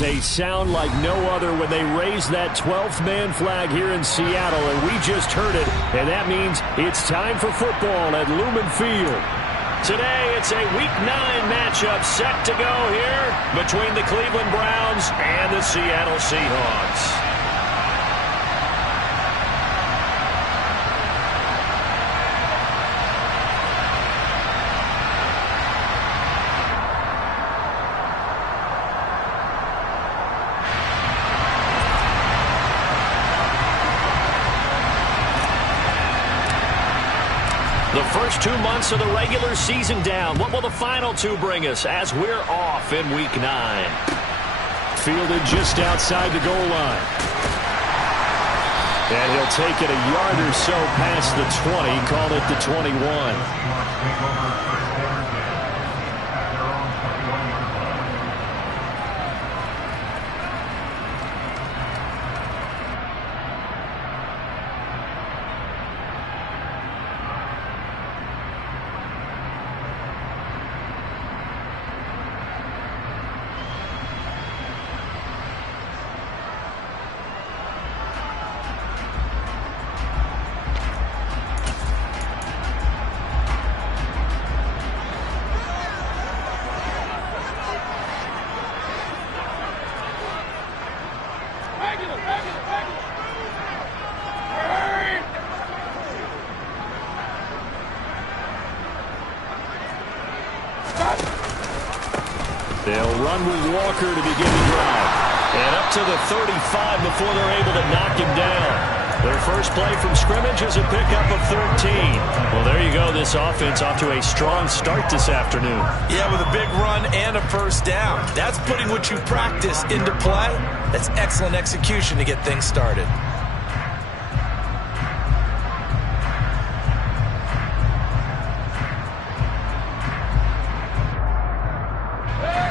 was a sound like no other when they raised that 12th man flag here in Seattle, and we just heard it, and that means it's time for football at Lumen Field. Today, it's a Week 9 matchup set to go here between the Cleveland Browns and the Seattle Seahawks. The first 2 months of the regular season down. What will the final 2 bring us as we're off in Week 9? Fielded just outside the goal line. And he'll take it a yard or so past the 20. Call it the 21. They'll run with Walker to begin the drive. And up to the 35 before they're able to knock him down. Their first play from scrimmage is a pickup of 13. Well, there you go. This offense off to a strong start this afternoon. Yeah, with a big run and a first down. That's putting what you practice into play. That's excellent execution to get things started.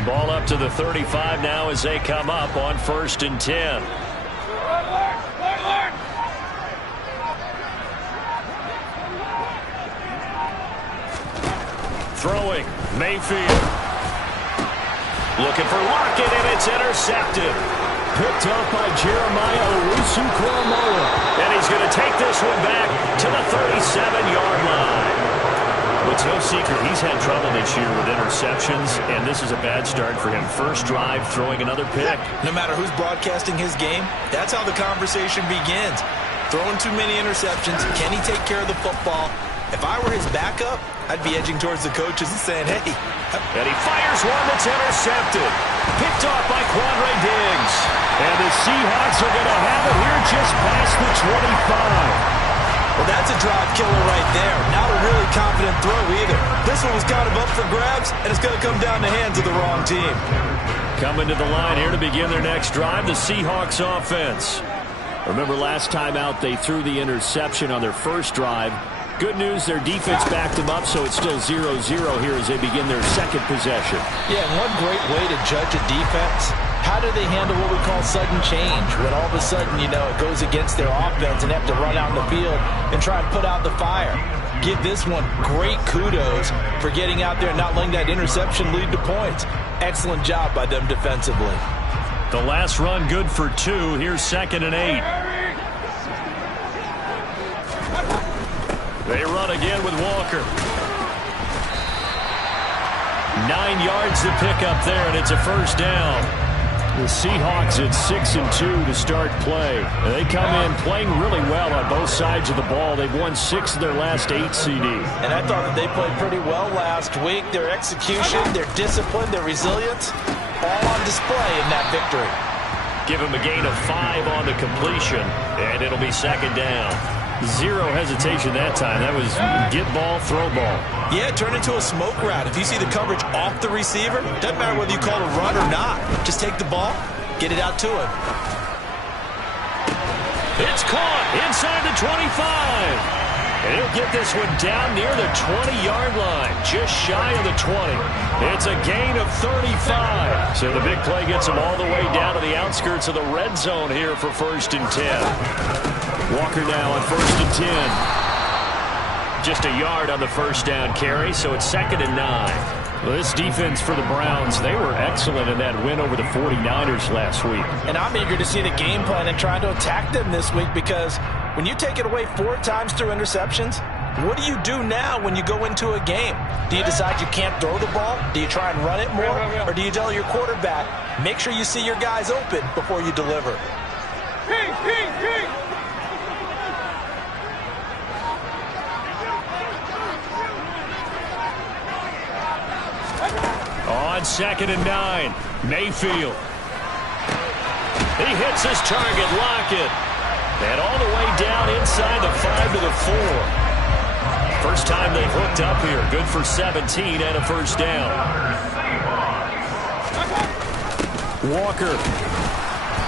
Ball up to the 35 now as they come up on 1st and 10. Throwing, Mayfield. Looking for Lockett, and it's intercepted. Picked up by Jeremiah Owusu-Koramoah. And he's going to take this one back to the 37-yard line. It's no secret he's had trouble this year with interceptions, and this is a bad start for him. First drive, throwing another pick. No matter who's broadcasting his game, that's how the conversation begins. Throwing too many interceptions, can he take care of the football? If I were his backup, I'd be edging towards the coaches and saying, hey. And he fires one that's intercepted. Picked off by Quandre Diggs. And the Seahawks are going to have it here just past the 25. Well, that's a drive killer right there. Not a really confident throw either. This one was kind of up for grabs, and it's going to come down the hands of the wrong team. Coming to the line here to begin their next drive, the Seahawks offense. Remember last time out they threw the interception on their first drive. Good news, their defense backed them up, so it's still 0-0 here as they begin their second possession. Yeah, and one great way to judge a defense, how do they handle what we call sudden change? When all of a sudden, you know, it goes against their offense and they have to run out in the field and try and put out the fire. Give this one great kudos for getting out there and not letting that interception lead to points. Excellent job by them defensively. The last run good for 2. Here's 2nd and 8. They run again with Walker. 9 yards to pick up there, and it's a first down. The Seahawks at 6-2 to start play. They come in playing really well on both sides of the ball. They've won 6 of their last 8 CDs. And I thought that they played pretty well last week. Their execution, their discipline, their resilience, all on display in that victory. Give him a gain of 5 on the completion, and it'll be 2nd down. Zero hesitation that time. That was get ball, throw ball. Yeah, turn into a smoke route. If you see the coverage off the receiver, doesn't matter whether you call it a run or not. Just take the ball, get it out to him. It's caught inside the 25. And he'll get this one down near the 20-yard line, just shy of the 20. It's a gain of 35. So the big play gets him all the way down to the outskirts of the red zone here for 1st and 10. Walker now on 1st and 10. Just a yard on the first down carry, so it's 2nd and 9. Well, this defense for the Browns, they were excellent in that win over the 49ers last week. And I'm eager to see the game plan and trying to attack them this week, because when you take it away 4 times through interceptions, what do you do now when you go into a game? Do you decide you can't throw the ball? Do you try and run it more? Or do you tell your quarterback, make sure you see your guys open before you deliver? On 2nd and 9, Mayfield. He hits his target, Lockett. And all the way down inside the 5 to the 4. First time they've hooked up here. Good for 17 and a first down. Walker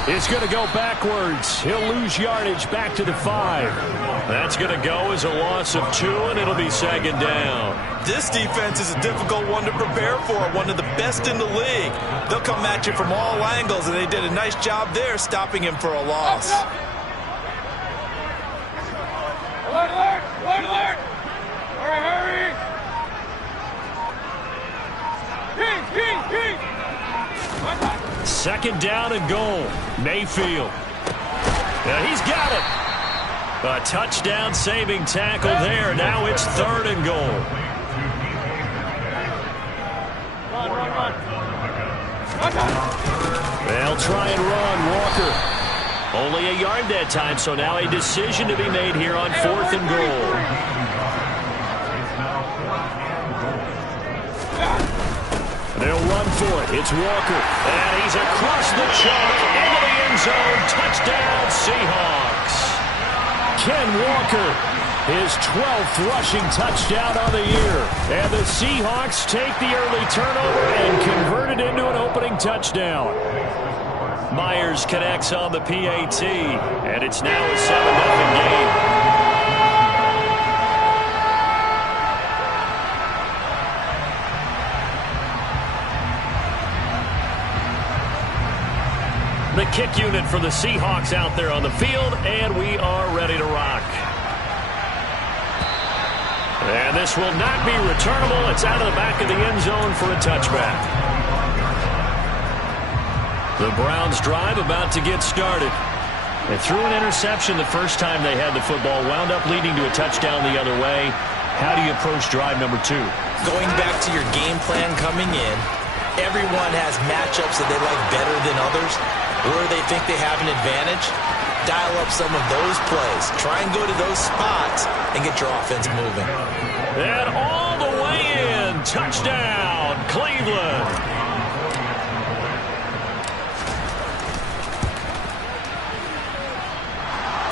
is going to go backwards. He'll lose yardage back to the 5. That's going to go as a loss of 2, and it'll be 2nd down. This defense is a difficult one to prepare for, one of the best in the league. They'll come at you from all angles, and they did a nice job there stopping him for a loss. Alert! Hurry! King! 2nd down and goal. Mayfield. Yeah, he's got it. A touchdown saving tackle there. Now it's 3rd and goal. Run. They'll try and run. Walker. Only a yard that time, so now a decision to be made here on 4th and goal. They'll run for it. It's Walker. And he's across the chalk into the end zone. Touchdown, Seahawks. Ken Walker, his 12th rushing touchdown on the year. And the Seahawks take the early turnover and convert it into an opening touchdown. Myers connects on the PAT, and it's now a 7-0 game. The kick unit for the Seahawks out there on the field, and we are ready to rock. And this will not be returnable. It's out of the back of the end zone for a touchback. The Browns drive about to get started. They threw an interception the first time they had the football, wound up leading to a touchdown the other way. How do you approach drive number 2? Going back to your game plan coming in, everyone has matchups that they like better than others, where they think they have an advantage. Dial up some of those plays. Try and go to those spots and get your offense moving. And all the way in. Touchdown, Cleveland.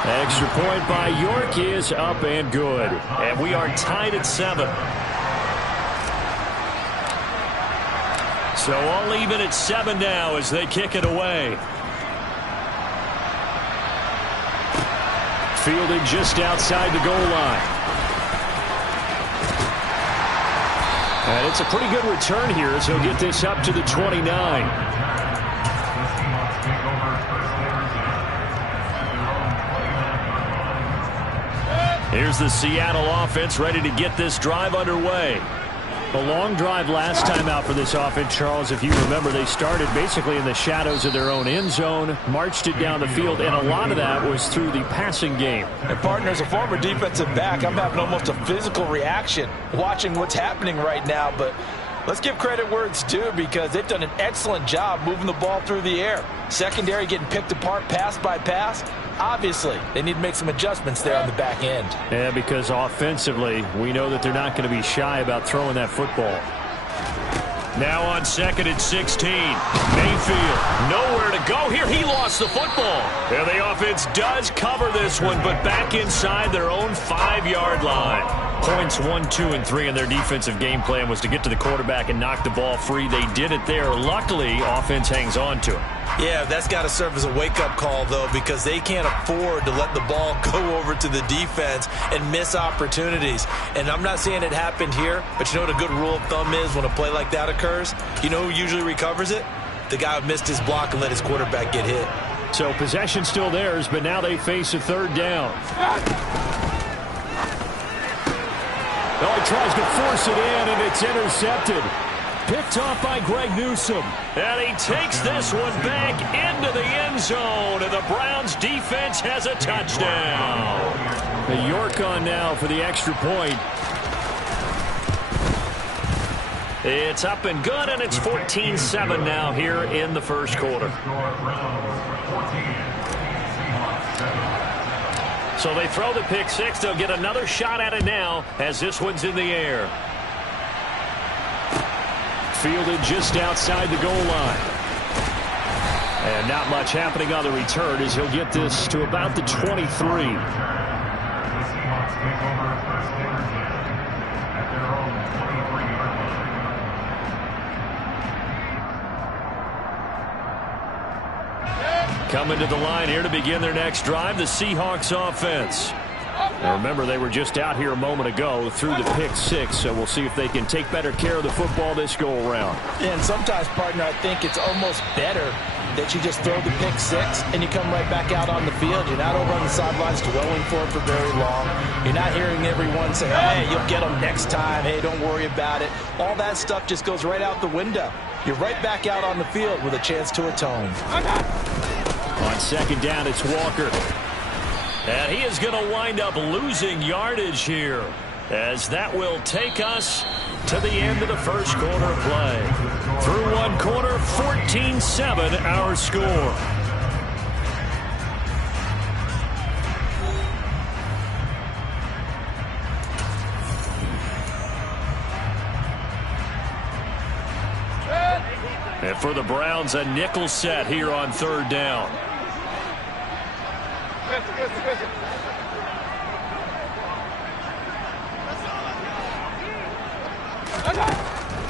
Extra point by York is up and good. And we are tied at 7. So all even at 7 now as they kick it away. Fielded just outside the goal line. And it's a pretty good return here as he'll get this up to the 29. Here's the Seattle offense ready to get this drive underway. A long drive last time out for this offense, Charles. If you remember, they started basically in the shadows of their own end zone, marched it down the field, and a lot of that was through the passing game. And partner, as a former defensive back, I'm having almost a physical reaction watching what's happening right now. But let's give credit where it's due, because they've done an excellent job moving the ball through the air. Secondary getting picked apart pass by pass. Obviously, they need to make some adjustments there on the back end. Yeah, because offensively, we know that they're not going to be shy about throwing that football. Now on 2nd and 16. Mayfield, nowhere to go here. He lost the football. And the offense does cover this one, but back inside their own 5-yard line. Points 1, 2, and 3 in their defensive game plan was to get to the quarterback and knock the ball free. They did it there. Luckily, offense hangs on to it. Yeah, that's got to serve as a wake-up call, though, because they can't afford to let the ball go over to the defense and miss opportunities. And I'm not saying it happened here, but you know what a good rule of thumb is when a play like that occurs? You know who usually recovers it? The guy who missed his block and let his quarterback get hit. So possession still theirs, but now they face a 3rd down. Well, he tries to force it in, and it's intercepted. Picked off by Greg Newsome. And he takes this one back into the end zone, and the Browns defense has a touchdown. The York on now for the extra point. It's up and good, and it's 14-7 now here in the first quarter. So they throw the pick six. They'll get another shot at it now as this one's in the air. Fielded just outside the goal line. And not much happening on the return as he'll get this to about the 23. Coming to the line here to begin their next drive, the Seahawks offense. Now remember, they were just out here a moment ago through the pick six, so we'll see if they can take better care of the football this go-around. And sometimes, partner, I think it's almost better that you just throw the pick six and you come right back out on the field. You're not over on the sidelines dwelling for it for very long. You're not hearing everyone say, hey, you'll get them next time. Hey, don't worry about it. All that stuff just goes right out the window. You're right back out on the field with a chance to atone. On second down, it's Walker. And he is going to wind up losing yardage here, as that will take us to the end of the first quarter of play. Through one quarter, 14-7 our score. And for the Browns, a nickel set here on third down.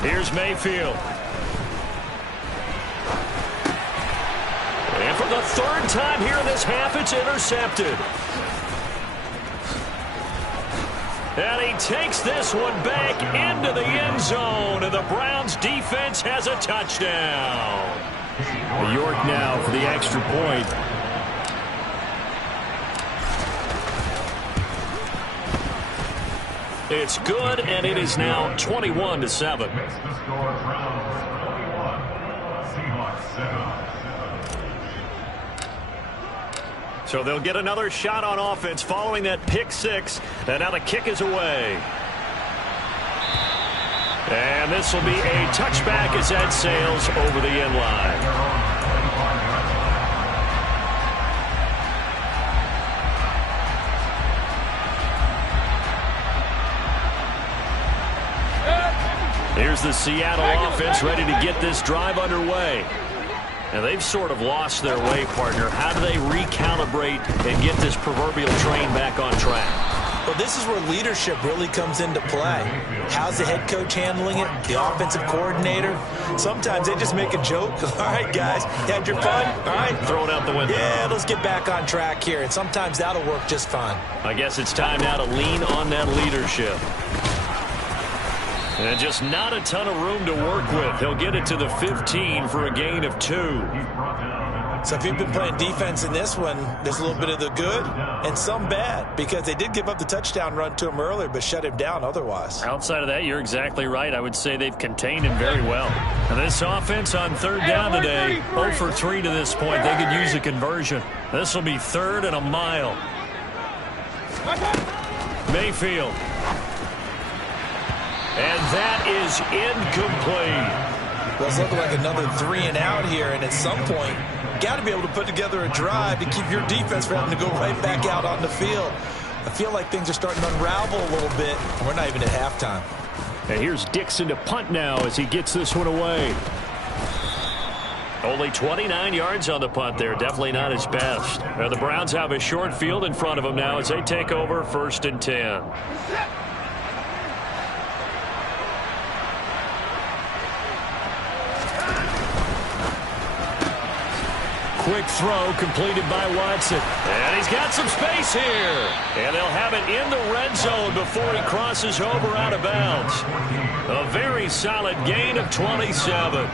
Here's Mayfield. And for the third time here in this half, it's intercepted. And he takes this one back into the end zone, and the Browns defense has a touchdown. York now for the extra point. It's good, and it is now 21-7. So they'll get another shot on offense following that pick six, and now the kick is away. And this will be a touchback as that sails over the end line. Here's the Seattle offense ready to get this drive underway. And they've sort of lost their way, partner. How do they recalibrate and get this proverbial train back on track? Well, this is where leadership really comes into play. How's the head coach handling it? The offensive coordinator? Sometimes they just make a joke. All right, guys, you had your fun? All right. Throw it out the window. Yeah, let's get back on track here. And sometimes that'll work just fine. I guess it's time now to lean on that leadership. And just not a ton of room to work with. He'll get it to the 15 for a gain of 2. So if you've been playing defense in this one, there's a little bit of the good and some bad, because they did give up the touchdown run to him earlier but shut him down otherwise. Outside of that, you're exactly right. I would say they've contained him very well. And this offense on third down today, 0 for 3 to this point. They could use a conversion. This will be 3rd and a mile. Mayfield. And that is incomplete. Well, it's looking like another 3 and out here, and at some point, got to be able to put together a drive to keep your defense from having to go right back out on the field. I feel like things are starting to unravel a little bit, and we're not even at halftime. And here's Dixon to punt now as he gets this one away. Only 29 yards on the punt there. Definitely not his best. Now the Browns have a short field in front of them now as they take over 1st and 10. Quick throw completed by Watson. And he's got some space here. And they'll have it in the red zone before he crosses over out of bounds. A very solid gain of 27.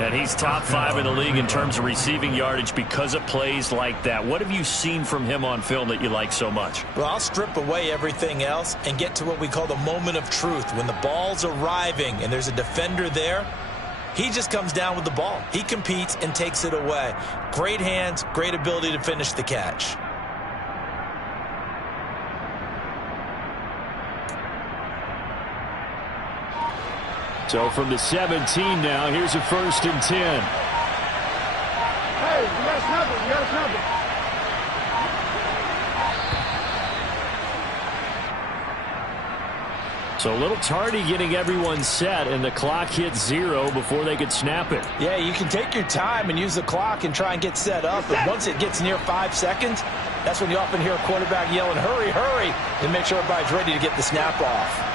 And he's top 5 in the league in terms of receiving yardage because of plays like that. What have you seen from him on film that you like so much? Well, I'll strip away everything else and get to what we call the moment of truth. When the ball's arriving and there's a defender there, he just comes down with the ball. He competes and takes it away. Great hands, great ability to finish the catch. So from the 17 now, here's a 1st and 10. Hey, you gotta snap it. You gotta snap it. So a little tardy getting everyone set, and the clock hits 0 before they could snap it. Yeah, you can take your time and use the clock and try and get set up, but once it gets near 5 seconds, that's when you often hear a quarterback yelling, hurry, hurry, and make sure everybody's ready to get the snap off.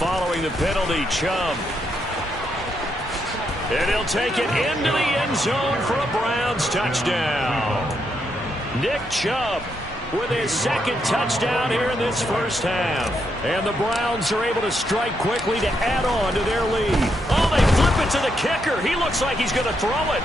Following the penalty, Chubb. And he'll take it into the end zone for a Browns touchdown. Nick Chubb with his 2nd touchdown here in this first half. And the Browns are able to strike quickly to add on to their lead. Oh, they flip it to the kicker. He looks like he's going to throw it.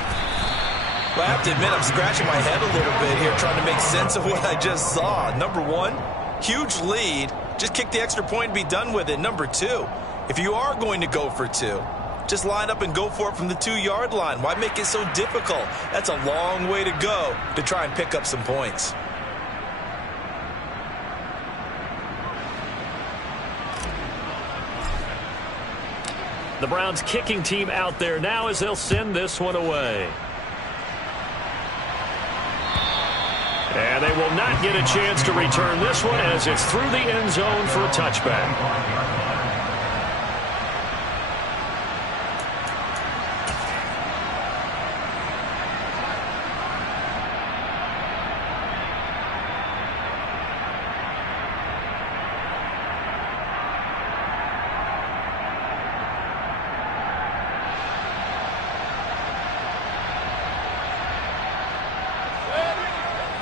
Well, I have to admit, I'm scratching my head a little bit here trying to make sense of what I just saw. Number 1, huge lead. Just kick the extra point and be done with it. Number 2, if you are going to go for 2, just line up and go for it from the 2-yard line. Why make it so difficult? That's a long way to go to try and pick up some points. The Browns kicking team out there now as they'll send this one away. And they will not get a chance to return this one as it's through the end zone for a touchback.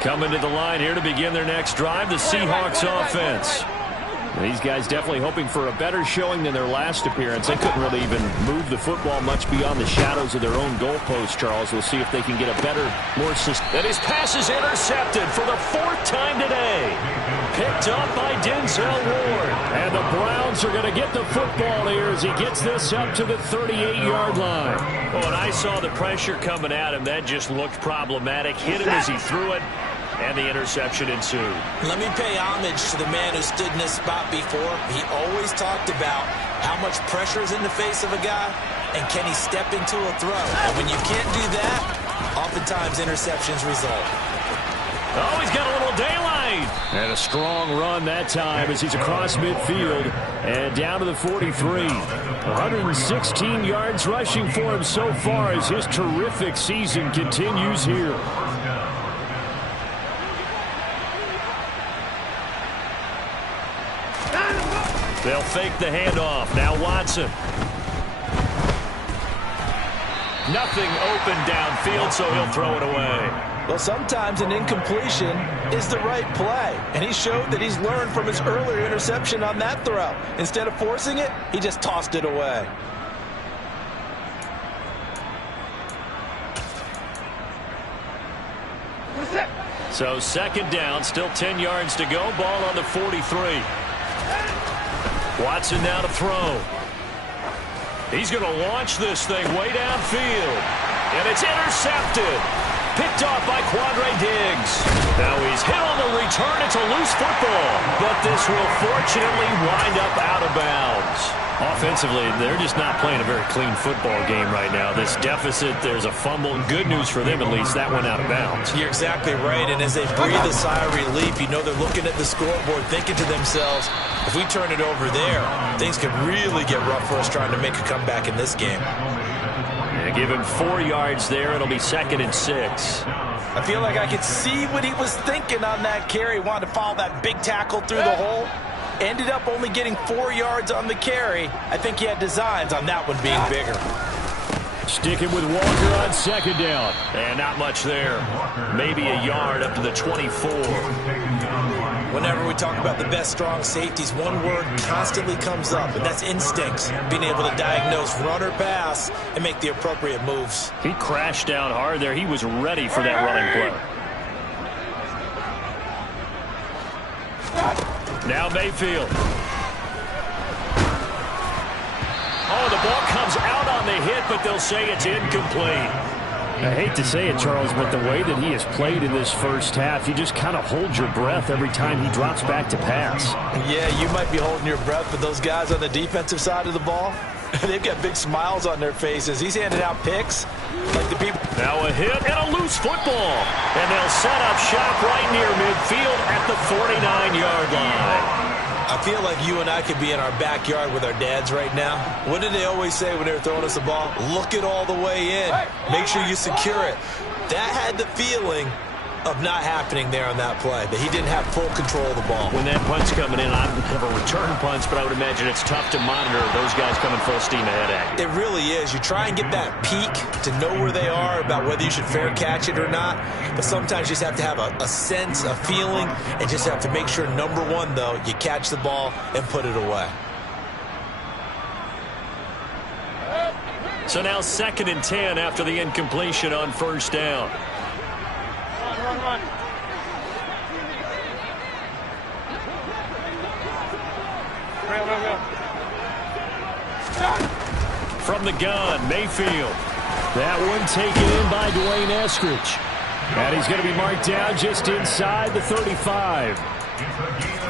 Coming to the line here to begin their next drive, the Seahawks offense. These guys definitely hoping for a better showing than their last appearance. They couldn't really even move the football much beyond the shadows of their own goalpost, Charles. We'll see if they can get a better, more system. And his pass is intercepted for the 4th time today. Picked up by Denzel Ward. And the Browns are going to get the football here as he gets this up to the 38-yard line. Oh, and I saw the pressure coming at him. That just looked problematic. Hit him as he threw it. And the interception ensued. Let me pay homage to the man who stood in this spot before. He always talked about how much pressure is in the face of a guy, and can he step into a throw. And when you can't do that, oftentimes interceptions result. Oh, he's got a little daylight. And a strong run that time as he's across midfield and down to the 43. 116 yards rushing for him so far as his terrific season continues here. They'll fake the handoff. Now Watson. Nothing open downfield, so he'll throw it away. Well, sometimes an incompletion is the right play. And he showed that he's learned from his earlier interception on that throw. Instead of forcing it, he just tossed it away. So 2nd down, still 10 yards to go. Ball on the 43. Watson now to throw. He's going to launch this thing way downfield. And it's intercepted. Picked off by Quandre Diggs. Now he's hit on the return. It's a loose football. But this will fortunately wind up out of bounds. Offensively, they're just not playing a very clean football game right now. This deficit, there's a fumble. Good news for them, at least. That went out of bounds. You're exactly right. And as they breathe a sigh of relief, you know they're looking at the scoreboard, thinking to themselves, if we turn it over there, things could really get rough for us trying to make a comeback in this game. Yeah, give him 4 yards there. It'll be 2nd and 6. I feel like I could see what he was thinking on that carry. Wanted to follow that big tackle through the hole. Ended up only getting 4 yards on the carry. I think he had designs on that one being bigger. Sticking with Walker on second down. And not much there. Maybe a yard up to the 24. Whenever we talk about the best strong safeties, one word constantly comes up, and that's instincts. Being able to diagnose run or pass and make the appropriate moves. He crashed down hard there. He was ready for that running play. Now Mayfield. Oh, the ball comes out on the hit, but they'll say it's incomplete. I hate to say it, Charles, but the way that he has played in this first half, you just kind of hold your breath every time he drops back to pass. Yeah, you might be holding your breath, but those guys on the defensive side of the ball, they've got big smiles on their faces. He's handing out picks like the people. Now a hit and a loose football. And they'll set up shop right near midfield at the 49-yard line. I feel like you and I could be in our backyard with our dads right now. What did they always say when they were throwing us the ball? Look it all the way in. Make sure you secure it. That had the feeling of not happening there on that play, that he didn't have full control of the ball. When that punt's coming in, I don't have a return punch, but I would imagine it's tough to monitor those guys coming full steam ahead at you. It really is. You try and get that peek to know where they are, about whether you should fair catch it or not, but sometimes you just have to have a sense, a feeling, and just have to make sure, number one, though, you catch the ball and put it away. So now 2nd and 10 after the incompletion on first down. Run. From the gun, Mayfield. That one taken in by Dwayne Eskridge. And he's going to be marked down just inside the 35.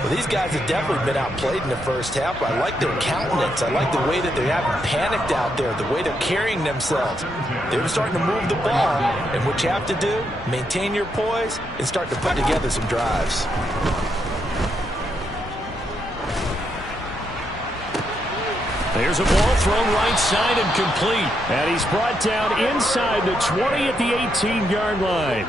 Well, these guys have definitely been outplayed in the first half. I like their countenance. I like the way that they haven't panicked out there, the way they're carrying themselves. They're starting to move the ball, and what you have to do, maintain your poise and start to put together some drives. There's a ball thrown right side and complete. And he's brought down inside the 20 at the 18-yard line.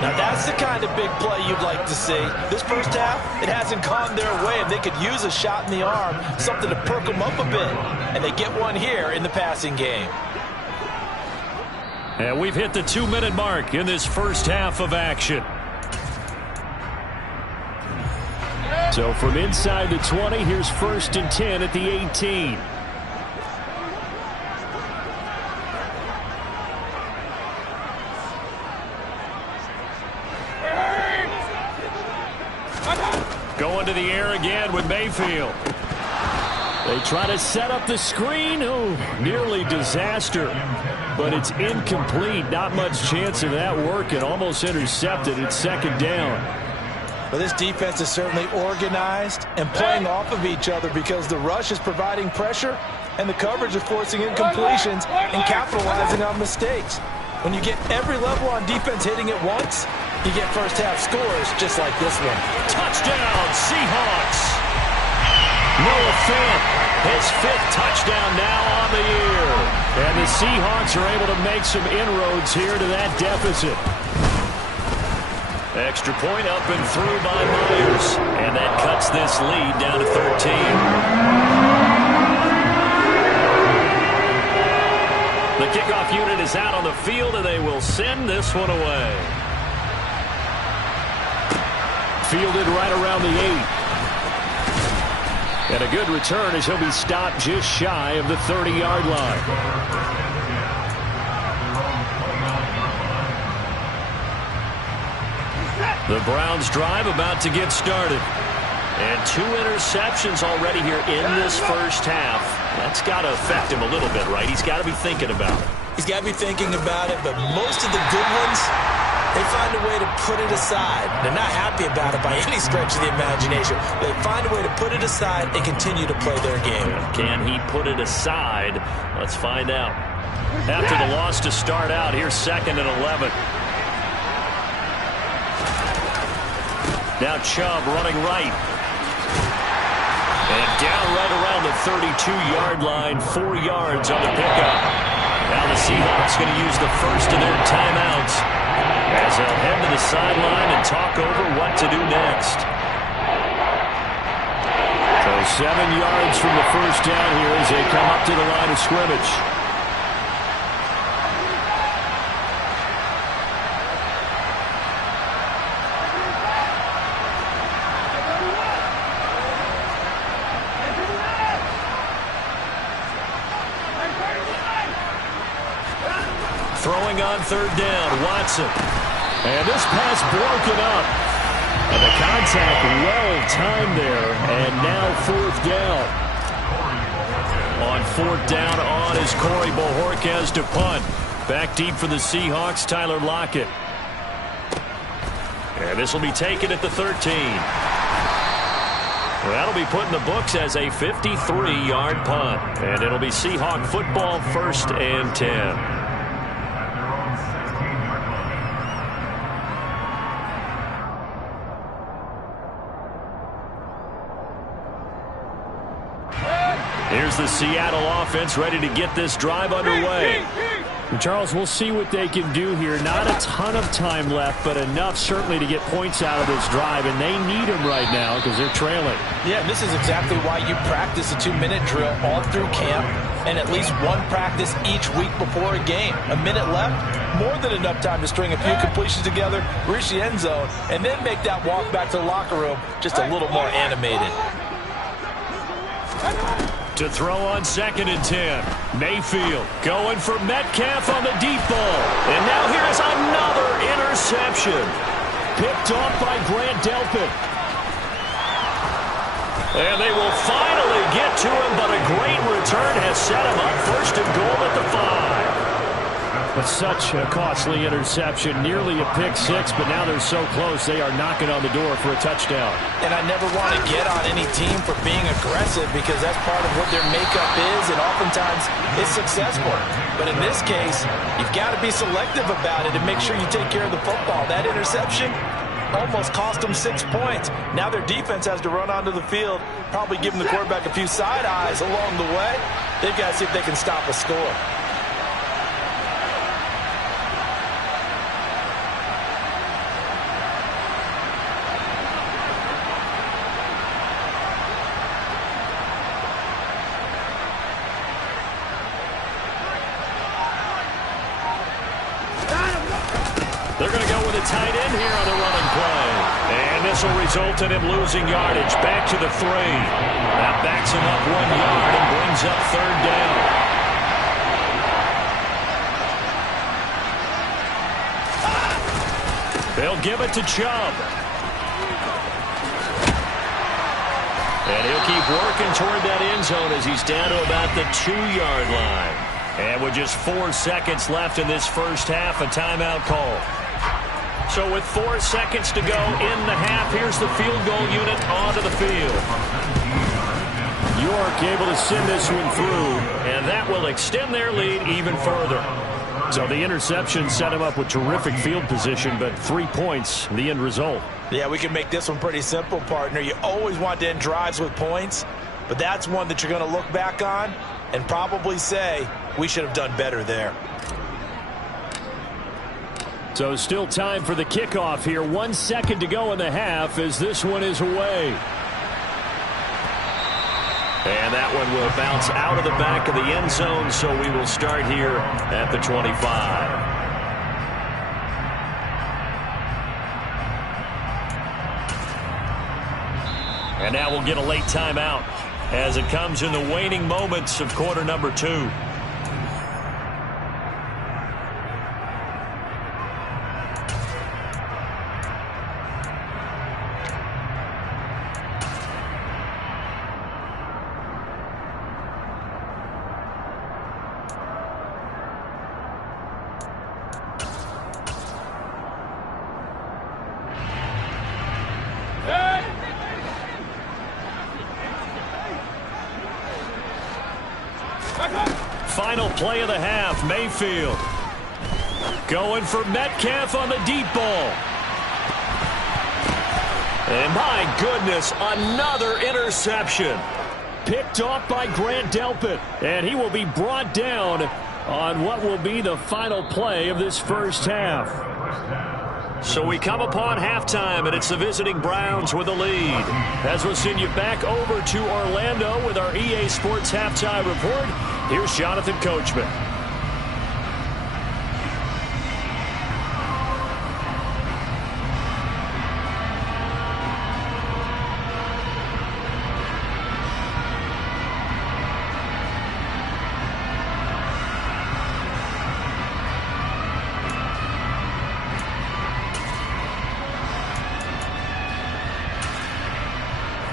Now, that's the kind of big play you'd like to see. This first half, it hasn't gone their way, and they could use a shot in the arm, something to perk them up a bit. And they get one here in the passing game. And we've hit the 2-minute mark in this first half of action. So from inside the 20, here's 1st and 10 at the 18. Going to the air again with Mayfield. They try to set up the screen. Oh, nearly disaster. But it's incomplete. Not much chance of that working. Almost intercepted. It's 2nd down. Well, this defense is certainly organized and playing off of each other because the rush is providing pressure and the coverage is forcing incompletions and capitalizing on mistakes. When you get every level on defense hitting at once, you get first half scores just like this one. Touchdown, Seahawks. Noah Fant, his 5th touchdown now on the year. And the Seahawks are able to make some inroads here to that deficit. Extra point up and through by Myers. And that cuts this lead down to 13. The kickoff unit is out on the field, and they will send this one away. Fielded right around the 8. And a good return as he'll be stopped just shy of the 30-yard line. The Browns drive about to get started. And 2 interceptions already here in this first half. That's got to affect him a little bit, right? He's got to be thinking about it. He's got to be thinking about it, but most of the good ones, they find a way to put it aside. They're not happy about it by any stretch of the imagination. They find a way to put it aside and continue to play their game. Can he put it aside? Let's find out. After the loss to start out, here's 2nd and 11. Now Chubb running right. And down right around the 32-yard line, 4 yards on the pickup. Now the Seahawks going to use the first of their timeouts as they'll head to the sideline and talk over what to do next. So 7 yards from the first down here as they come up to the line of scrimmage. Throwing on third down, Watson. And this pass broken up. And the contact well-timed there. And now fourth down. On fourth down on is Corey Bojorquez to punt. Back deep for the Seahawks, Tyler Lockett. And this will be taken at the 13. That'll be put in the books as a 53-yard punt. And it'll be Seahawk football, 1st and 10. Here's the Seattle offense ready to get this drive underway. Charles, we'll see what they can do here. Not a ton of time left, but enough certainly to get points out of this drive, and they need them right now because they're trailing. Yeah, this is exactly why you practice a 2-minute drill all through camp and at least one practice each week before a game. A minute left, more than enough time to string a few completions together, reach the end zone, and then make that walk back to the locker room just a little more animated. To throw on 2nd and 10. Mayfield going for Metcalf on the deep ball. And now here's another interception. Picked off by Grant Delpit. And they will finally get to him, but a great return has set him up 1st and goal at the 5. But such a costly interception, nearly a pick six, but now they're so close they are knocking on the door for a touchdown. And I never want to get on any team for being aggressive because that's part of what their makeup is, and oftentimes it's successful. But in this case, you've got to be selective about it and make sure you take care of the football. That interception almost cost them 6 points. Now their defense has to run onto the field, probably giving the quarterback a few side eyes along the way. They've got to see if they can stop a score. They're going to go with a tight end here on the running play. And this will result in him losing yardage. Back to the 3. That backs him up 1 yard and brings up third down. They'll give it to Chubb. And he'll keep working toward that end zone as he's down to about the 2-yard line. And with just 4 seconds left in this first half, a timeout call. So with 4 seconds to go in the half, here's the field goal unit onto the field. York able to send this one through, and that will extend their lead even further. So the interception set him up with terrific field position, but 3 points, the end result. Yeah, we can make this one pretty simple, partner. You always want to end drives with points, but that's one that you're going to look back on and probably say, we should have done better there. So still time for the kickoff here. 1 second to go in the half as this one is away. And that one will bounce out of the back of the end zone, so we will start here at the 25. And now we'll get a late timeout as it comes in the waning moments of quarter number 2. Final play of the half, Mayfield going for Metcalf on the deep ball. And my goodness, another interception. Picked off by Grant Delpit, and he will be brought down on what will be the final play of this first half. So we come upon halftime, and it's the visiting Browns with the lead. As we'll send you back over to Orlando with our EA Sports Halftime Report, here's Jonathan Coachman.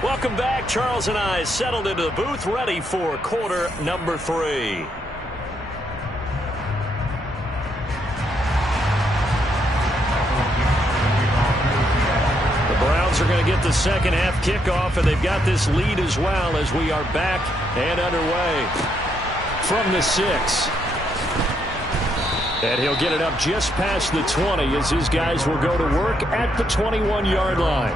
Welcome back. Charles and I settled into the booth, ready for quarter number 3. The Browns are going to get the second half kickoff, and they've got this lead as well as we are back and underway from the 6. And he'll get it up just past the 20 as his guys will go to work at the 21-yard line.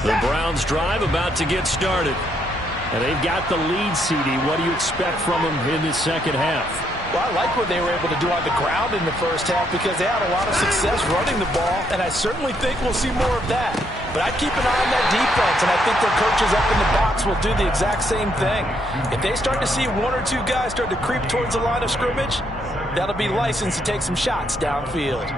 The Browns drive about to get started. And they've got the lead, CD. What do you expect from them in the second half? Well, I like what they were able to do on the ground in the first half because they had a lot of success running the ball, and I certainly think we'll see more of that. But I'd keep an eye on that defense, and I think their coaches up in the box will do the exact same thing. If they start to see 1 or 2 guys start to creep towards the line of scrimmage, that'll be licensed to take some shots downfield.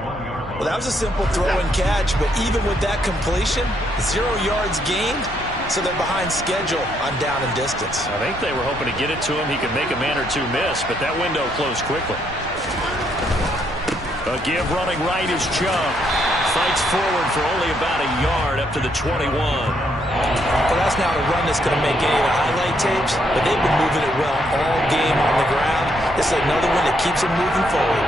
Well, that was a simple throw and catch, but even with that completion, 0 yards gained, so they're behind schedule on down and distance. I think they were hoping to get it to him. He could make a man or 2 miss, but that window closed quickly. A give running right is Chubb. Fights forward for only about a yard up to the 21. Well, that's not a run that's going to make any of the highlight tapes, but they've been moving it well all game on the ground. This is another one that keeps them moving forward.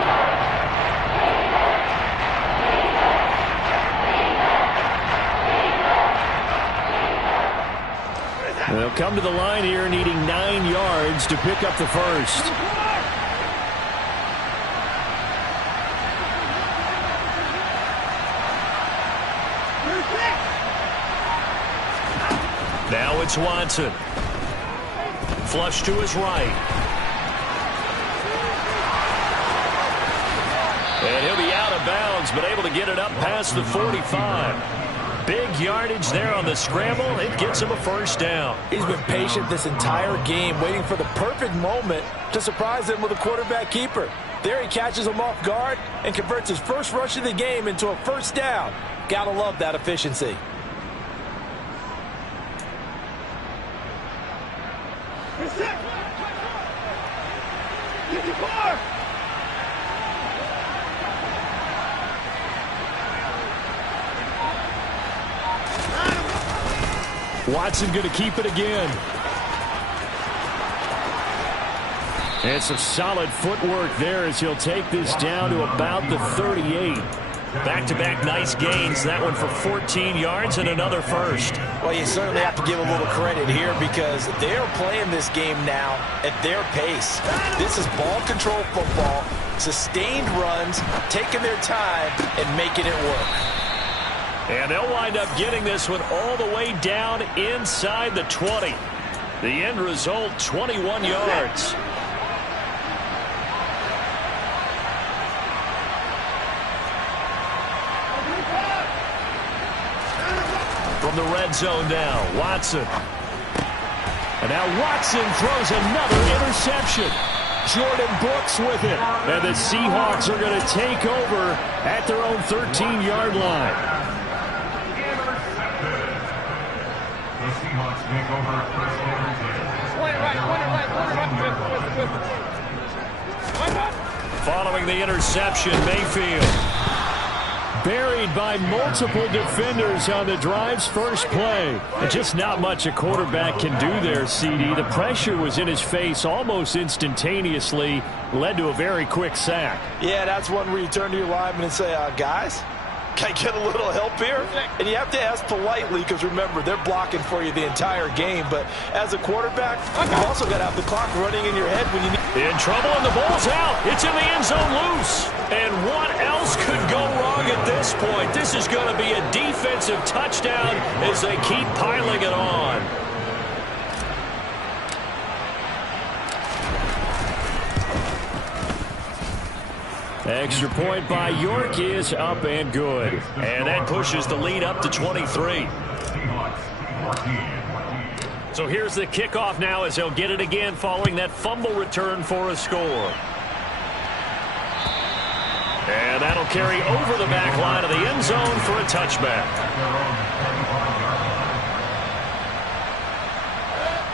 They'll come to the line here needing 9 yards to pick up the first. Now it's Watson. Flush to his right. And he'll be out of bounds, but able to get it up past the 45. Big yardage there on the scramble. It gets him a first down. He's been patient this entire game, waiting for the perfect moment to surprise him with a quarterback keeper. There he catches him off guard and converts his first rush of the game into a first down. Gotta love that efficiency. Watson going to keep it again. And some solid footwork there as he'll take this down to about the 38. Back-to-back nice gains. That one for 14 yards and another first. Well, you certainly have to give a little credit here because they're playing this game now at their pace. This is ball control football, sustained runs, taking their time and making it work. And they'll wind up getting this one all the way down inside the 20. The end result, 21 yards. From the red zone now, Watson. And now Watson throws another interception. Jordan Brooks with it. And the Seahawks are going to take over at their own 13-yard line. Following the interception, Mayfield buried by multiple defenders on the drive's first play. And just not much a quarterback can do there, CD. The pressure was in his face almost instantaneously, led to a very quick sack. Yeah, that's one where you turn to your lineman and say, guys, Can I get a little help here? And you have to ask politely because, remember, they're blocking for you the entire game. But as a quarterback, you've also got to have the clock running in your head when you need. In trouble, and the ball's out. It's in the end zone loose. And what else could go wrong at this point? This is going to be a defensive touchdown as they keep piling it on. Extra point by York is up and good. And that pushes the lead up to 23. So here's the kickoff now as he'll get it again following that fumble return for a score. And that'll carry over the back line of the end zone for a touchback.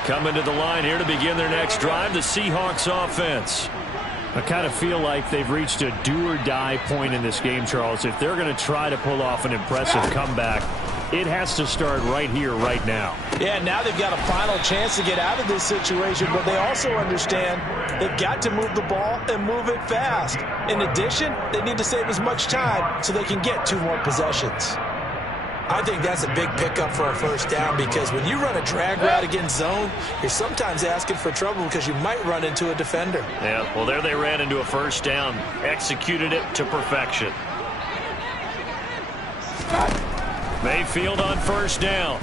Coming to the line here to begin their next drive, the Seahawks offense. I kind of feel like they've reached a do-or-die point in this game, Charles. If they're going to try to pull off an impressive comeback, it has to start right here, right now. Yeah, now they've got a final chance to get out of this situation, but they also understand they've got to move the ball and move it fast. In addition, they need to save as much time so they can get 2 more possessions. I think that's a big pickup for a first down because when you run a drag route against zone, you're sometimes asking for trouble because you might run into a defender. Yeah, well, there they ran into a first down, executed it to perfection. Mayfield on first down.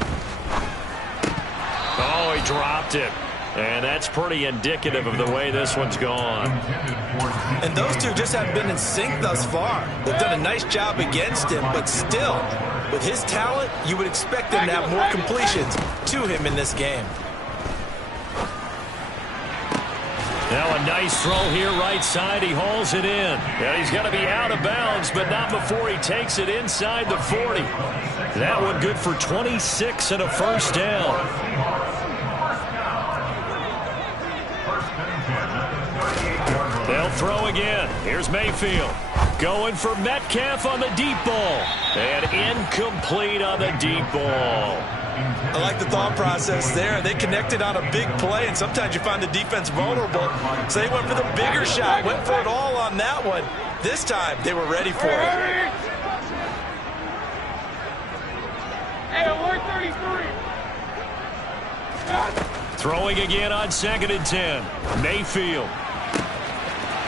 Oh, he dropped it. And that's pretty indicative of the way this one's gone. And those two just haven't been in sync thus far. They've done a nice job against him, but still, with his talent, you would expect them to have more completions to him in this game. Now a nice throw here right side. He hauls it in. Yeah, he's got to be out of bounds, but not before he takes it inside the 40. That one good for 26 and a first down. They'll throw again. Here's Mayfield. Going for Metcalf on the deep ball. And incomplete on the deep ball. I like the thought process there. They connected on a big play, and sometimes you find the defense vulnerable. So they went for the bigger shot, went for it all on that one. This time, they were ready for it. Hey, alert 33. Throwing again on 2nd and 10. Mayfield.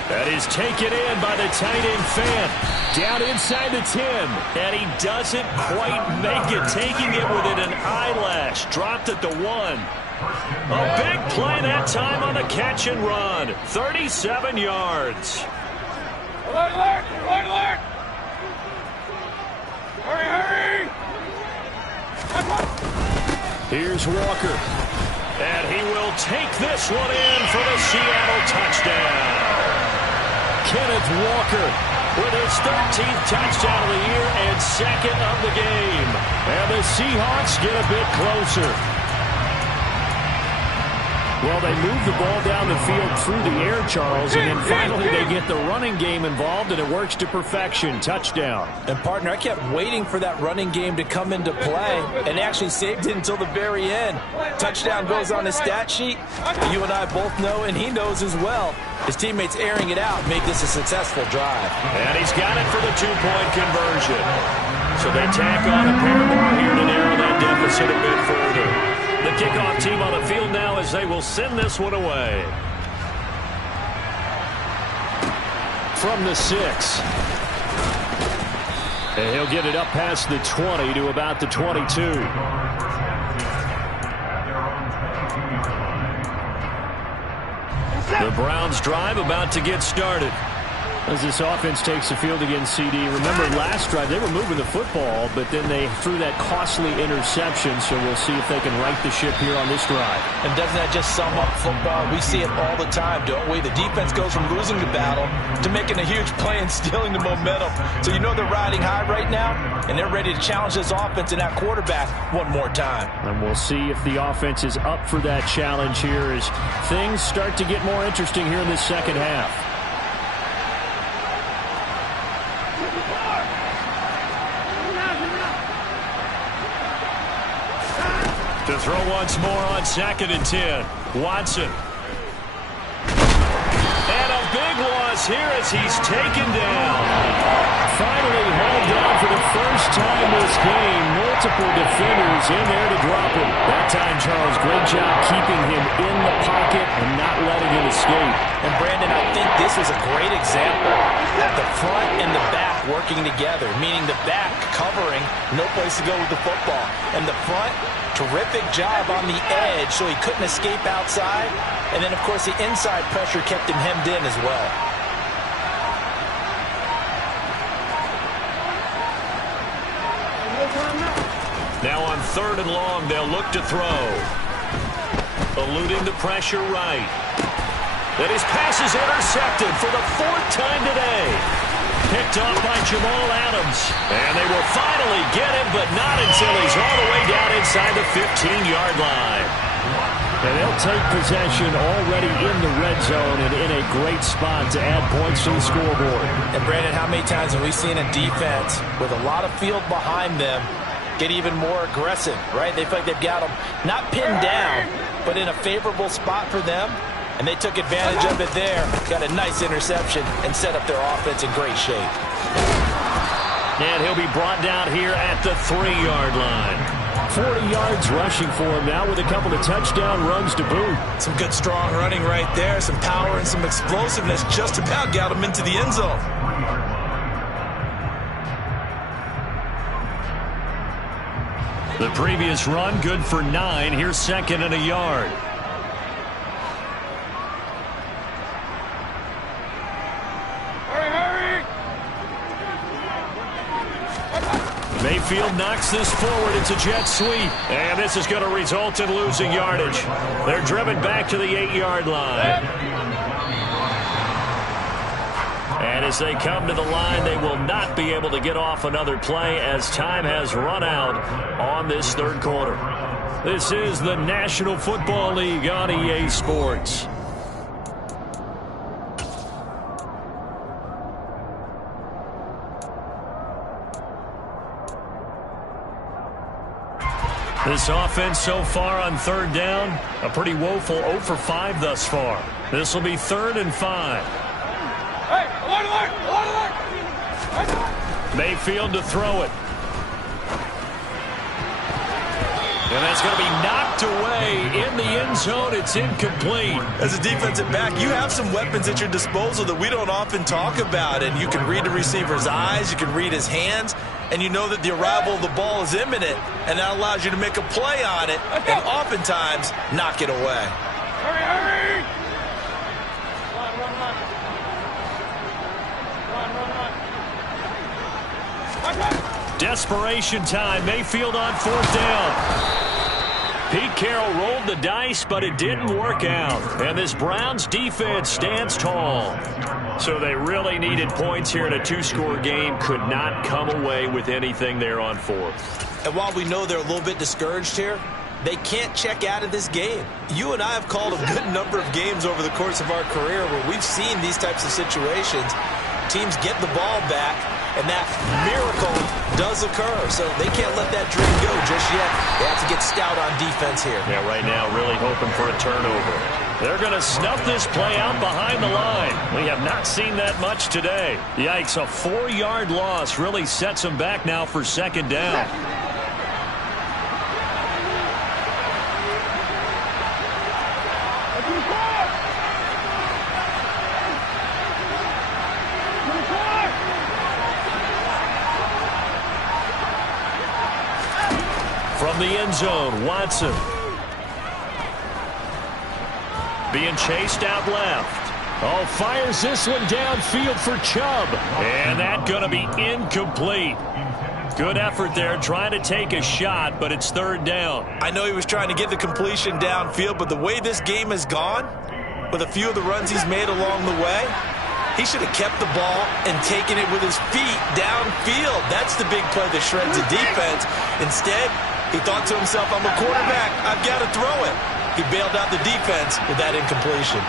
That is taken in by the tight end Fant. Down inside the 10. And he doesn't quite make it. Taking it within an eyelash. Dropped at the 1. A big play that time on the catch and run. 37 yards. Alert, alert, alert, alert. Hurry, hurry. Here's Walker. And he will take this one in for the Seattle touchdown. Kenneth Walker with his 13th touchdown of the year and 2nd of the game. And the Seahawks get a bit closer. Well, they move the ball down the field through the air, Charles, and then finally they get the running game involved, and it works to perfection. Touchdown. And, partner, I kept waiting for that running game to come into play and actually saved it until the very end. Touchdown goes on his stat sheet. You and I both know, and he knows as well. His teammates airing it out made this a successful drive. And he's got it for the 2-point conversion. So they tack on a pair more here to narrow that deficit a bit further. The kickoff team on the field now as they will send this one away. From the 6. And he'll get it up past the 20 to about the 22. The Browns drive about to get started. As this offense takes the field against CD. Remember last drive they were moving the football, but then they threw that costly interception, so we'll see if they can right the ship here on this drive. And doesn't that just sum up football? We see it all the time, don't we? The defense goes from losing the battle to making a huge play and stealing the momentum. So you know they're riding high right now, and they're ready to challenge this offense and that quarterback one more time. And we'll see if the offense is up for that challenge here as things start to get more interesting here in this second half. To throw once more on 2nd and 10. Watson. And a big loss this here as he's taken down. Finally hauled down for the first time this game. Multiple defenders in there to drop him. That time, Charles, great job keeping him in the pocket and not letting him escape. And, Brandon, I think this was a great example of the front and the back working together, meaning the back covering, no place to go with the football. And the front, terrific job on the edge so he couldn't escape outside. And then, of course, the inside pressure kept him hemmed in as well. Now on 3rd and long, they'll look to throw. Eluding the pressure right. And his pass is intercepted for the 4th time today. Picked off by Jamal Adams. And they will finally get him, but not until he's all the way down inside the 15-yard line. And they'll take possession already in the red zone and in a great spot to add points to the scoreboard. And, Brandon, how many times have we seen a defense with a lot of field behind them get even more aggressive, right? They feel like they've got them not pinned down, but in a favorable spot for them. And they took advantage of it there. Got a nice interception and set up their offense in great shape. And he'll be brought down here at the 3-yard line. 40 yards rushing for him now with a couple of touchdown runs to boot. Some good strong running right there. Some power and some explosiveness just about got him into the end zone. The previous run good for 9. Here's 2nd and a yard. Mayfield knocks this forward. It's a jet sweep. And this is going to result in losing yardage. They're driven back to the 8-yard line. And as they come to the line, they will not be able to get off another play as time has run out on this 3rd quarter. This is the National Football League on EA Sports. This offense so far on 3rd down, a pretty woeful 0 for 5 thus far. This will be 3rd and 5. Hey, alert! Mayfield to throw it. And that's going to be knocked away in the end zone. It's incomplete. As a defensive back, you have some weapons at your disposal that we don't often talk about. And you can read the receiver's eyes, you can read his hands, and you know that the arrival of the ball is imminent. And that allows you to make a play on it and oftentimes knock it away. Hurry! Run! Desperation time. Mayfield on 4th down. Pete Carroll rolled the dice, but it didn't work out. And this Browns defense stands tall. So they really needed points here in a 2-score game. Could not come away with anything there on 4th. And while we know they're a little bit discouraged here, they can't check out of this game. You and I have called a good number of games over the course of our career where we've seen these types of situations. Teams get the ball back, and that miracle does occur. So they can't let that dream go just yet. They have to get stout on defense here. Yeah, right now really hoping for a turnover. They're going to snuff this play out behind the line. We have not seen that much today. Yikes, a 4-yard loss really sets them back now for 2nd down. From the end zone, Watson. Being chased out left. Oh, fires this one downfield for Chubb. And that's going to be incomplete. Good effort there trying to take a shot, but it's 3rd down. I know he was trying to get the completion downfield, but the way this game has gone, with a few of the runs he's made along the way, he should have kept the ball and taken it with his feet downfield. That's the big play that shreds the defense. Instead, he thought to himself, I'm a quarterback, I've got to throw it. He bailed out the defense with that incompletion.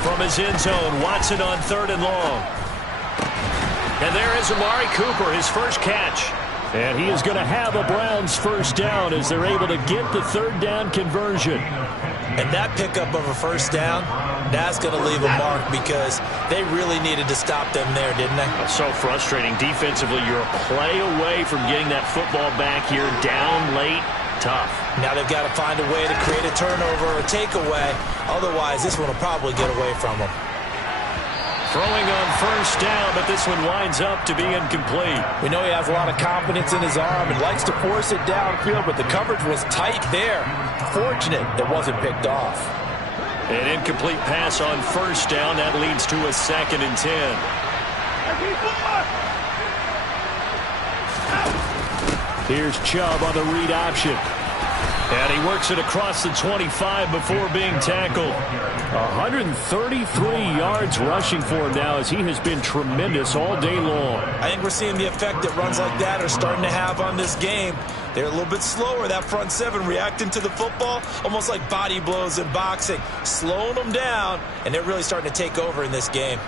From his end zone, Watson on 3rd and long. And there is Amari Cooper, his first catch. And he is going to have a Browns first down as they're able to get the third down conversion. And that pickup of a first down, that's going to leave a mark because they really needed to stop them there, didn't they? That's so frustrating. Defensively, you're a play away from getting that football back here. Down late, tough. Now they've got to find a way to create a turnover or takeaway. Otherwise, this one will probably get away from them. Throwing on first down, but this one winds up to be incomplete. We know he has a lot of confidence in his arm and likes to force it downfield, but the coverage was tight there. Fortunate it wasn't picked off. An incomplete pass on first down. That leads to a 2nd and 10. Here's Chubb on the read option. And he works it across the 25 before being tackled. 133 yards rushing for him now as he has been tremendous all day long. I think we're seeing the effect that runs like that are starting to have on this game. They're a little bit slower, that front seven, reacting to the football, almost like body blows in boxing, slowing them down, and they're really starting to take over in this game.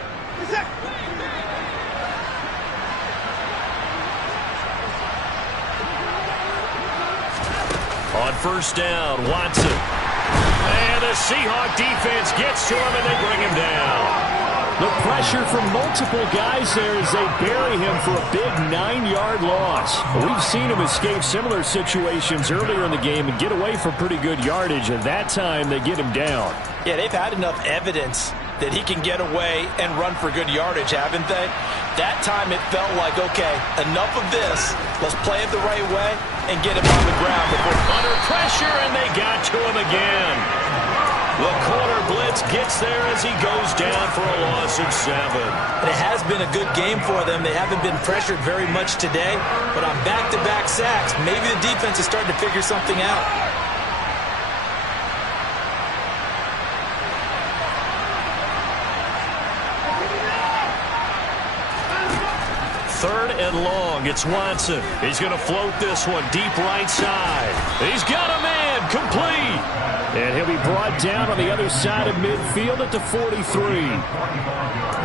On first down, Watson. And the Seahawk defense gets to him, and they bring him down. The pressure from multiple guys there as they bury him for a big 9-yard loss. We've seen him escape similar situations earlier in the game and get away for pretty good yardage, and that time they get him down. Yeah, they've had enough evidence that he can get away and run for good yardage, haven't they? That time it felt like, okay, enough of this. Let's play it the right way and get him on the ground. Under pressure, and they got to him again. The corner blitz gets there as he goes down for a loss of 7. And it has been a good game for them. They haven't been pressured very much today, but on back-to-back sacks, maybe the defense is starting to figure something out. Third and long. It's Watson. He's going to float this one deep right side. He's got a man. Complete. And he'll be brought down on the other side of midfield at the 43.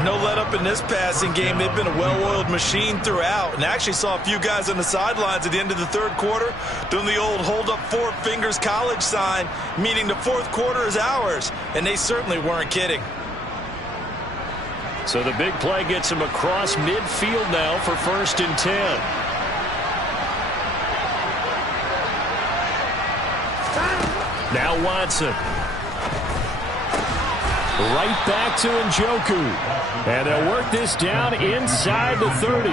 No let up in this passing game. They've been a well-oiled machine throughout. And I actually saw a few guys on the sidelines at the end of the third quarter doing the old hold up 4 fingers college sign, meaning the fourth quarter is ours. And they certainly weren't kidding. So the big play gets him across midfield now for 1st and 10. Now Watson. Right back to Njoku. And they'll work this down inside the 30.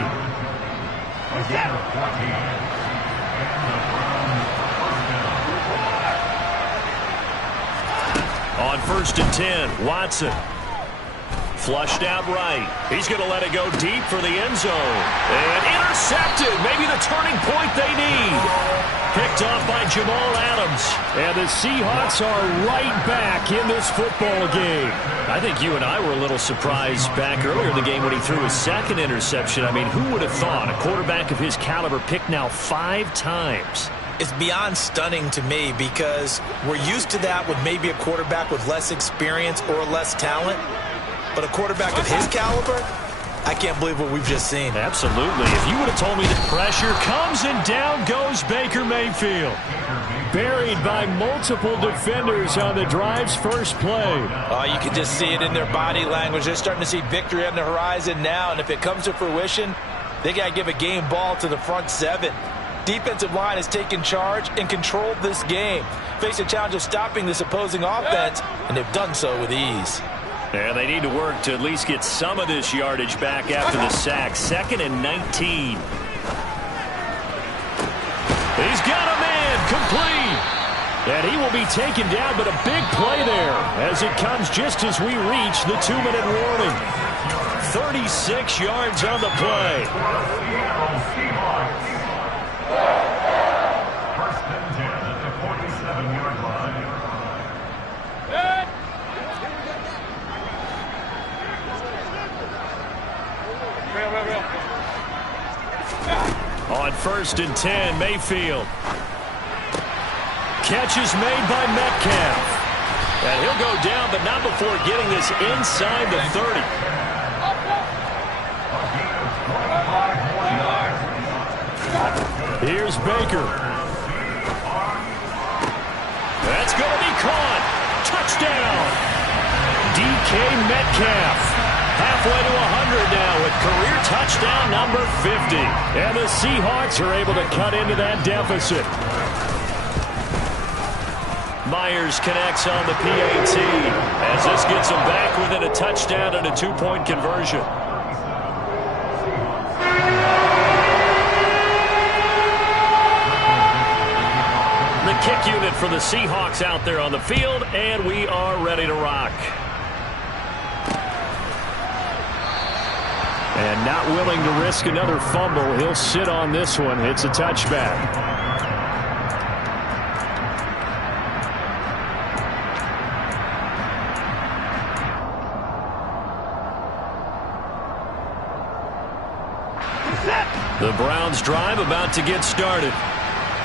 On 1st and 10, Watson. Flushed out right. He's going to let it go deep for the end zone. And intercepted. Maybe the turning point they need. Picked off by Jamal Adams. And the Seahawks are right back in this football game. I think you and I were a little surprised back earlier in the game when he threw his 2nd interception. I mean, who would have thought a quarterback of his caliber picked now 5 times? It's beyond stunning to me because we're used to that with maybe a quarterback with less experience or less talent. But a quarterback of his caliber, I can't believe what we've just seen. Absolutely. If you would have told me that pressure comes and down goes Baker Mayfield. Buried by multiple defenders on the drive's first play. Oh, you can just see it in their body language. They're starting to see victory on the horizon now. And if it comes to fruition, they got to give a game ball to the front 7. Defensive line has taken charge and controlled this game. Face a challenge of stopping this opposing offense, and they've done so with ease. And they need to work to at least get some of this yardage back after the sack. 2nd and 19. He's got a man. Complete. And he will be taken down, but a big play there as it comes just as we reach the 2-minute warning. 36 yards on the play. First and 10 at the 47-yard line. On 1st and 10, Mayfield. Catch is made by Metcalf. And he'll go down, but not before getting this inside the 30. Here's Baker. That's going to be caught. Touchdown. DK Metcalf. Halfway to 100 now with career touchdown number 50. And the Seahawks are able to cut into that deficit. Myers connects on the PAT as this gets them back within a touchdown and a 2-point conversion. The kick unit for the Seahawks out there on the field, and we are ready to rock. And not willing to risk another fumble, he'll sit on this one. It's a touchback. The Browns drive about to get started.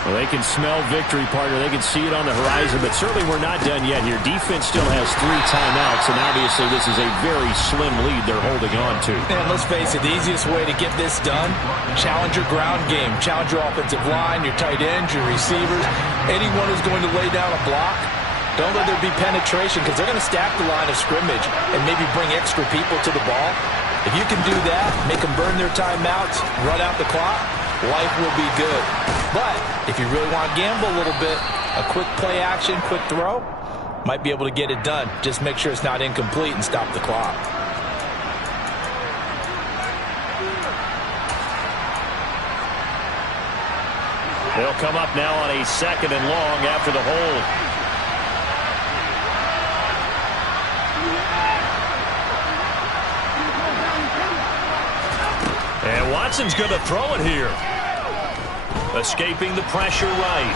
Well, they can smell victory, partner. They can see it on the horizon, but certainly we're not done yet here. Defense still has 3 timeouts, and obviously this is a very slim lead they're holding on to. And let's face it, the easiest way to get this done, challenge your ground game. Challenge your offensive line, your tight ends, your receivers, anyone who's going to lay down a block. Don't let there be penetration because they're going to stack the line of scrimmage and maybe bring extra people to the ball. If you can do that, make them burn their timeouts, run out the clock, life will be good. But if you really want to gamble a little bit, a quick play action, quick throw, might be able to get it done. Just make sure it's not incomplete and stop the clock. They'll come up now on a 2nd and long after the hold. And Watson's going to throw it here. Escaping the pressure right.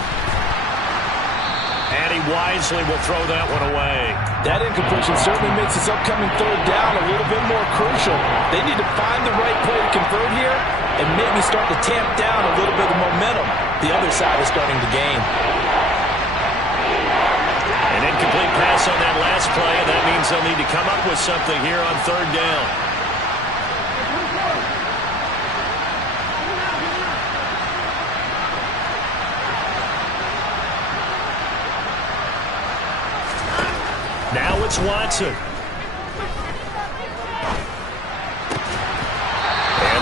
And he wisely will throw that one away. That incompletion certainly makes this upcoming 3rd down a little bit more crucial. They need to find the right play to convert here and maybe start to tamp down a little bit of momentum. The other side is starting to gain. An incomplete pass on that last play, and that means they'll need to come up with something here on 3rd down. Now it's Watson. And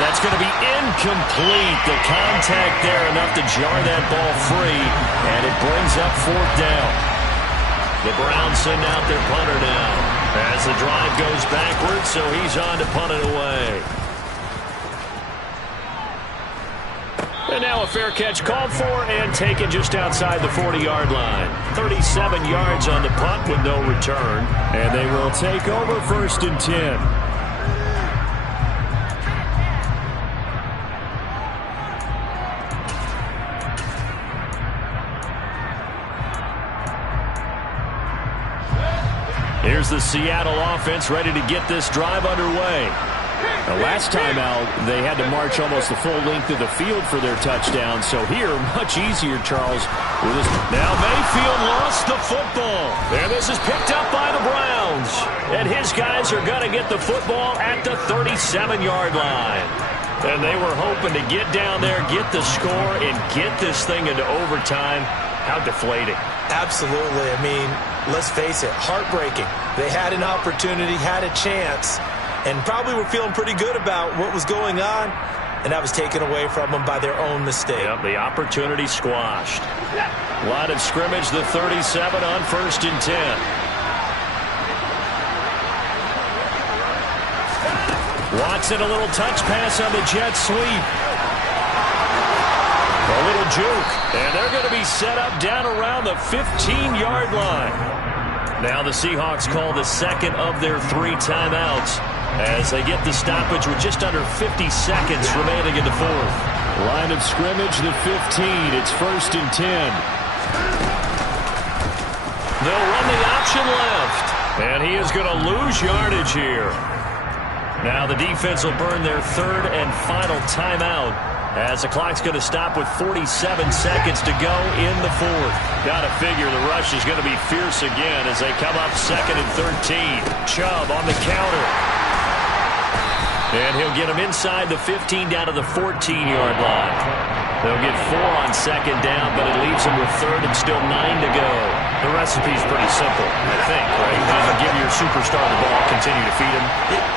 that's going to be incomplete. The contact there enough to jar that ball free. And it brings up 4th down. The Browns send out their punter now as the drive goes backwards, so he's on to punt it away. And now a fair catch called for and taken just outside the 40-yard line. 37 yards on the punt with no return. And they will take over 1st and 10. Here's the Seattle offense ready to get this drive underway. Now, last time out, they had to march almost the full length of the field for their touchdown. So here, much easier, Charles. With this. Now Mayfield lost the football. And this is picked up by the Browns. And his guys are going to get the football at the 37-yard line. And they were hoping to get down there, get the score, and get this thing into overtime. How deflating. Absolutely. I mean, let's face it, heartbreaking. They had an opportunity, had a chance, and probably were feeling pretty good about what was going on, and that was taken away from them by their own mistake. Yep, the opportunity squashed. Line of scrimmage, the 37 on 1st and 10. Watson, a little touch pass on the jet sweep. A little juke, and they're going to be set up down around the 15-yard line. Now the Seahawks call the 2nd of their 3 timeouts as they get the stoppage with just under 50 seconds remaining in the 4th. Line of scrimmage, the 15. It's 1st and 10. They'll run the option left, and he is going to lose yardage here. Now the defense will burn their 3rd and final timeout as the clock's going to stop with 47 seconds to go in the 4th. Got to figure the rush is going to be fierce again as they come up 2nd and 13. Chubb on the counter. And he'll get him inside the 15 down to the 14-yard line. They'll get 4 on second down, but it leaves them with third and still 9 to go. The recipe's pretty simple, I think, right? Give your superstar the ball, continue to feed him.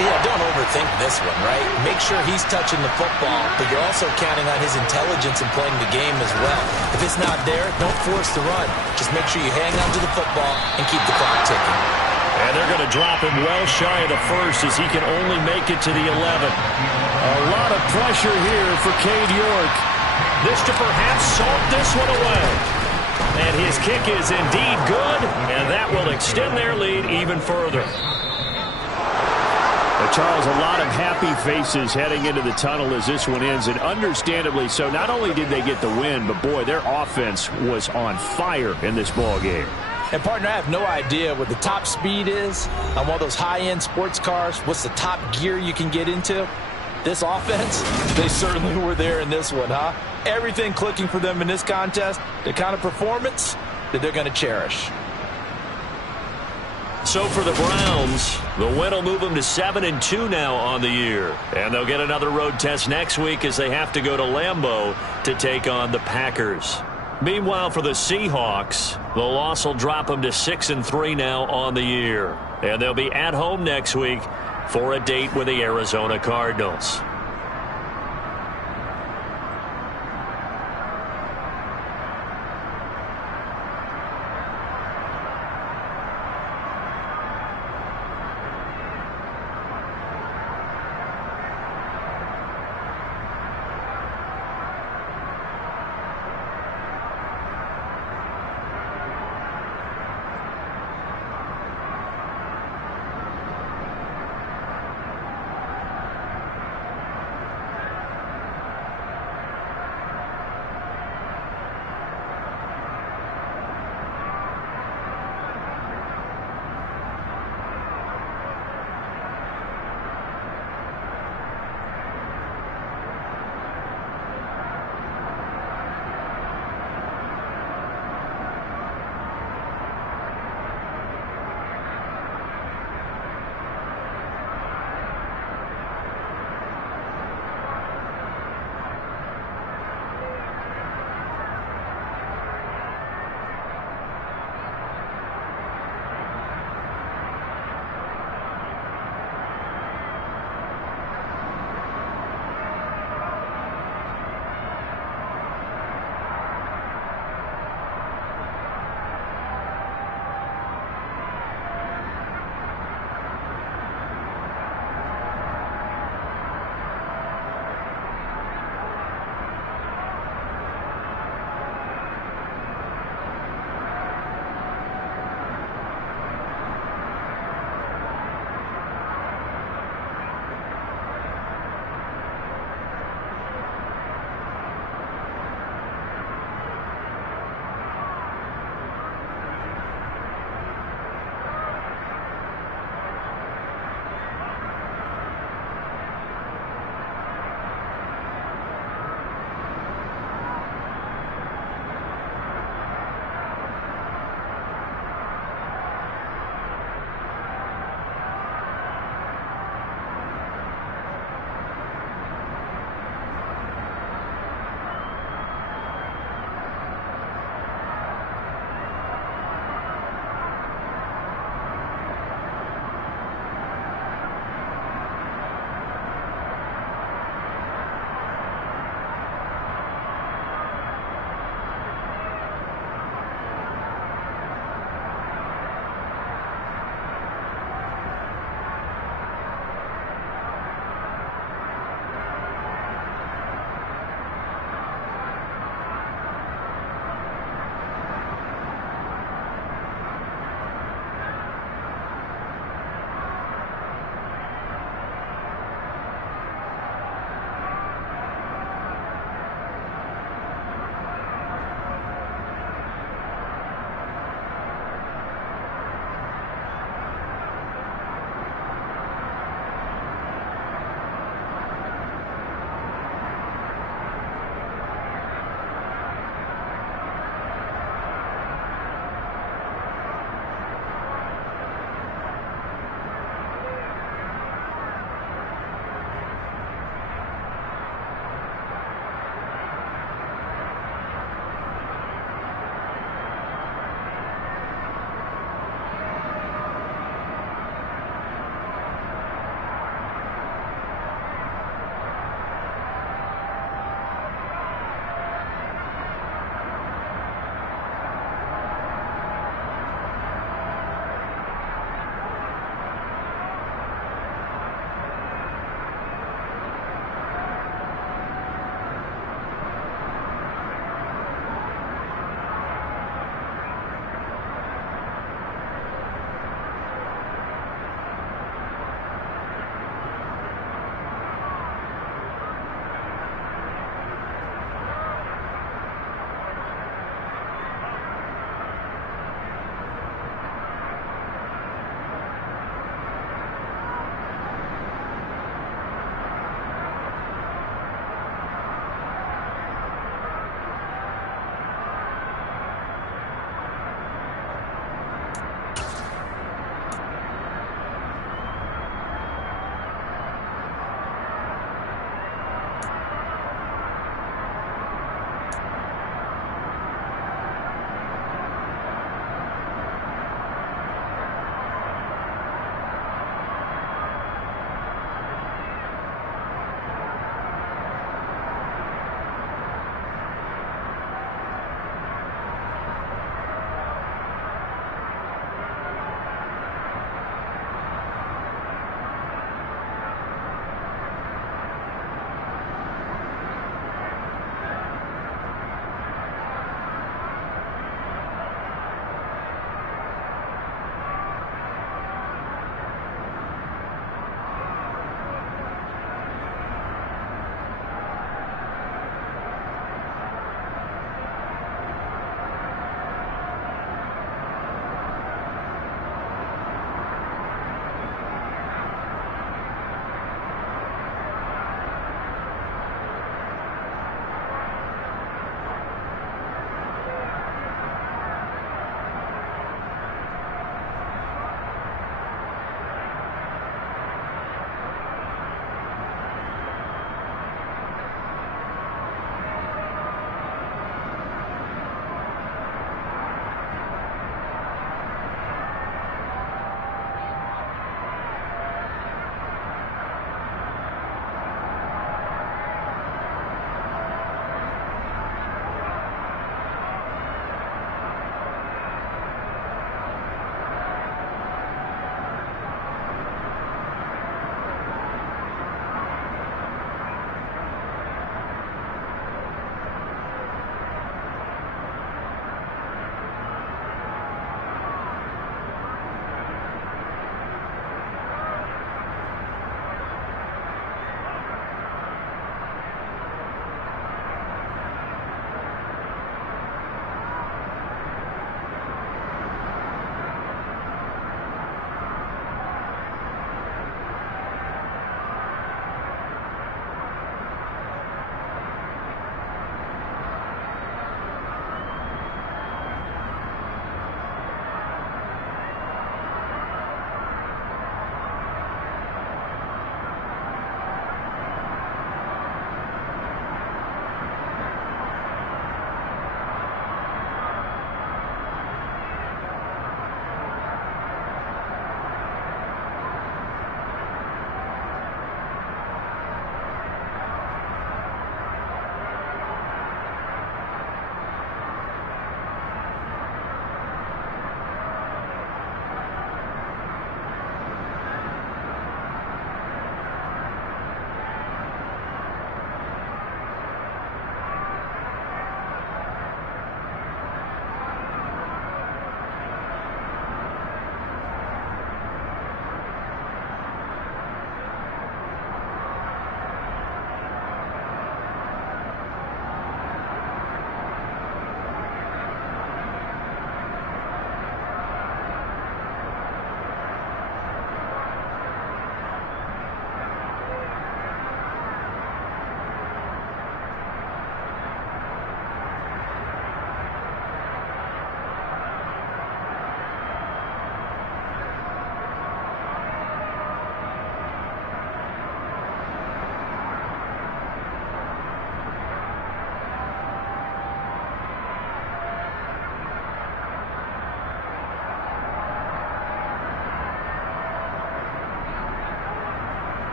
Yeah, don't overthink this one, right? Make sure he's touching the football, but you're also counting on his intelligence in playing the game as well. If it's not there, don't force the run. Just make sure you hang on to the football and keep the clock ticking. And they're going to drop him well shy of the first as he can only make it to the 11. A lot of pressure here for Cade York. This to perhaps salt this one away. And his kick is indeed good, and that will extend their lead even further. Charles, a lot of happy faces heading into the tunnel as this one ends, and understandably so. Not only did they get the win, but boy, their offense was on fire in this ball game. And, partner, I have no idea what the top speed is on one of those high-end sports cars. What's the top gear you can get into? This offense, they certainly were there in this one, huh? Everything clicking for them in this contest, the kind of performance that they're going to cherish. So for the Browns, the win will move them to 7-2 now on the year. And they'll get another road test next week as they have to go to Lambeau to take on the Packers. Meanwhile, for the Seahawks, the loss will drop them to 6-3 now on the year. And they'll be at home next week for a date with the Arizona Cardinals.